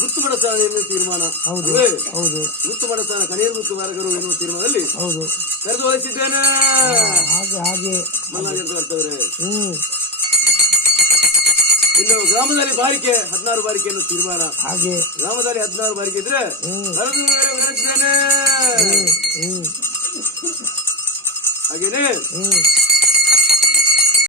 ಮುತ್ತು ಮಡಸಾನ ಎನ್ನುವ ತೀರ್ಮಾನ ಮುತ್ತು ಮಡಸಾನ ಕನೇರು ಮುತ್ತು ಮಾರ್ಗರು ಎನ್ನುವ ತೀರ್ಮಾನದಲ್ಲಿ ಕರೆದು ವಹಿಸಿದ್ದೇನೆ. ಮಲ್ಲಾಜ್ ಅಂತ ಬರ್ತವ್ರೆ. ಇನ್ನು ಗ್ರಾಮದಲ್ಲಿ ಬಾರಿಕೆ 16 ಬಾರಿಕೆ ಎನ್ನುವ ತೀರ್ಮಾನ. ಗ್ರಾಮದಲ್ಲಿ 16 ಬಾರಿಕೆ ಇದ್ರೆ ಕರೆದು ವಹಿಸಿದ್ದೇನೆ. ಹಾಗೇನೆ